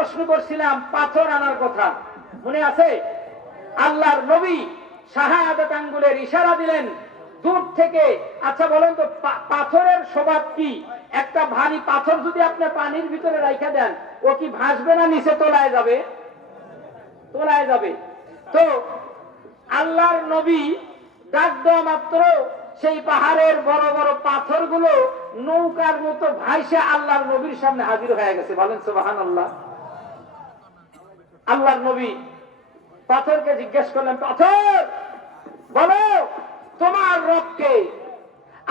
প্রশ্ন করছিলাম পাথর আনার কথা, মনে আছে? আল্লাহর নবী শাহাদাত আঙ্গুলের ইশারা দিলেন দূর থেকে। আচ্ছা বলেন তো, পাথরের স্বভাব কি? একটা ভারী পাথর যদি আপনি পানির ভিতরে রাখা দেন, ও কি ভাসবে না নিচে তলায় যাবে? তলায় যাবে। তো আল্লাহর নবী ডাক দেওয়া মাত্র সেই পাহাড়ের বড় বড় পাথরগুলো নৌকার মতো ভাইসে আল্লাহর নবীর সামনে হাজির হয়ে গেছে। বলেন সুবহানাল্লাহ। আল্লাহর নবী পাথরকে জিজ্ঞেস করলেন, পাথর বলো তোমার রবকে?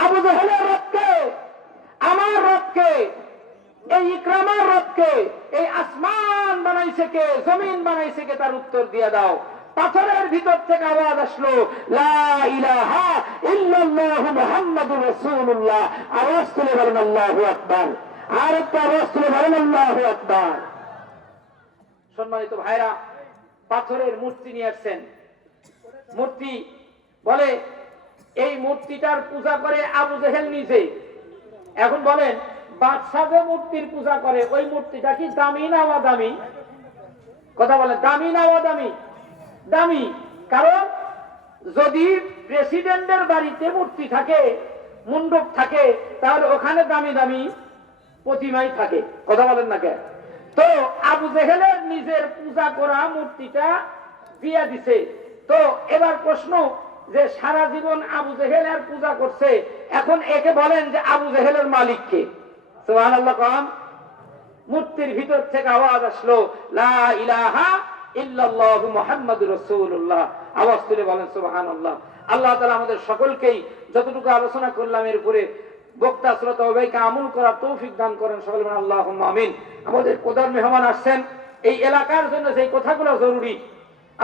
আবু জাহেলের রবকে? আমার রবকে? এই ইকরামার রবকে? এই আসমান বানাইছে কে, জমিন বানাইছে কে? তার উত্তর দিয়ে দাও। পাথরের ভিতর থেকে আওয়াজ আসলো, লা ইলাহা ইল্লাল্লাহু মুহাম্মাদুর রাসূলুল্লাহ। আওয়াজ তুলে বলেন আল্লাহু আকবার। আর একটা আওয়াজ তুলে বলেন আল্লাহু আকবার। সম্মানিত ভাইরা, পাথরের মূর্তি নিয়ে আসছেন। মূর্তি বলে এই মূর্তিটার পূজা করে আবু জেহেল নিজে। এখন বলেন, বাদশা যে মূর্তির পূজা করে ওই মূর্তিটা কি দামি না অদামি? কথা বলেন, দামি না অদামি? দামি। কারণ যদি প্রেসিডেন্টের বাড়িতে মূর্তি থাকে, মণ্ডপ থাকে, তাহলে ওখানে দামি দামি প্রতিমাই থাকে। কথা বলেন না কেন? তো আবু জেহেলের নিজের পূজা করা মূর্তিটা দিয়া দিছে। তো এবার প্রশ্ন, যে সারা জীবন আবু জেহেলের পূজা করছে, এখন একে বলেন যে আবু জেহেলের মালিক কে? সুবহানাল্লাহ কোন? মূর্তির ভিতর থেকে আওয়াজ আসলো, লা ইলাহা ইল্লাল্লাহু মুহাম্মাদুর রাসূলুল্লাহ। আওয়াজ তুলে বলেন সুবহানাল্লাহ। আল্লাহ তাআলা আমাদের সকলকেই যতটুকু আলোচনা করলাম এর উপরে বক্তা শ্রোতা উভয়কে আমল করার তৌফিক দান করেন। সকলে বলেন আল্লাহুম্মা আমিন। আমাদের প্রধান মেহমান আসছেন, এই এলাকার জন্য যে কথাগুলো জরুরি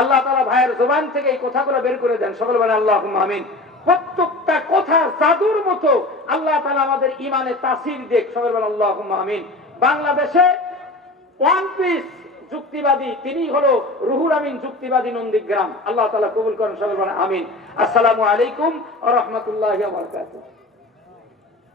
আল্লাহ তাআলা ভাইয়ের জবান থেকে এই কথাগুলো বের করে দেন। সকলে বলেন আল্লাহুম্মা আমিন। প্রত্যেকটা কথা জাদুর মতো আল্লাহ তাআলা আমাদের ঈমানে তাসির দেখ। সকলে বলেন আল্লাহুম্মা আমিন। বাংলাদেশে ওয়ান পিস যুক্তিবাদী তিনি হলো রুহুল আমিন যুক্তিবাদী নন্দীগ্রাম। আল্লাহ তাআলা কবুল করেন। সকলে বলেন আমিন। আসসালামু আলাইকুম ওয়া রাহমাতুল্লাহি ওয়া বারাকাতুহু।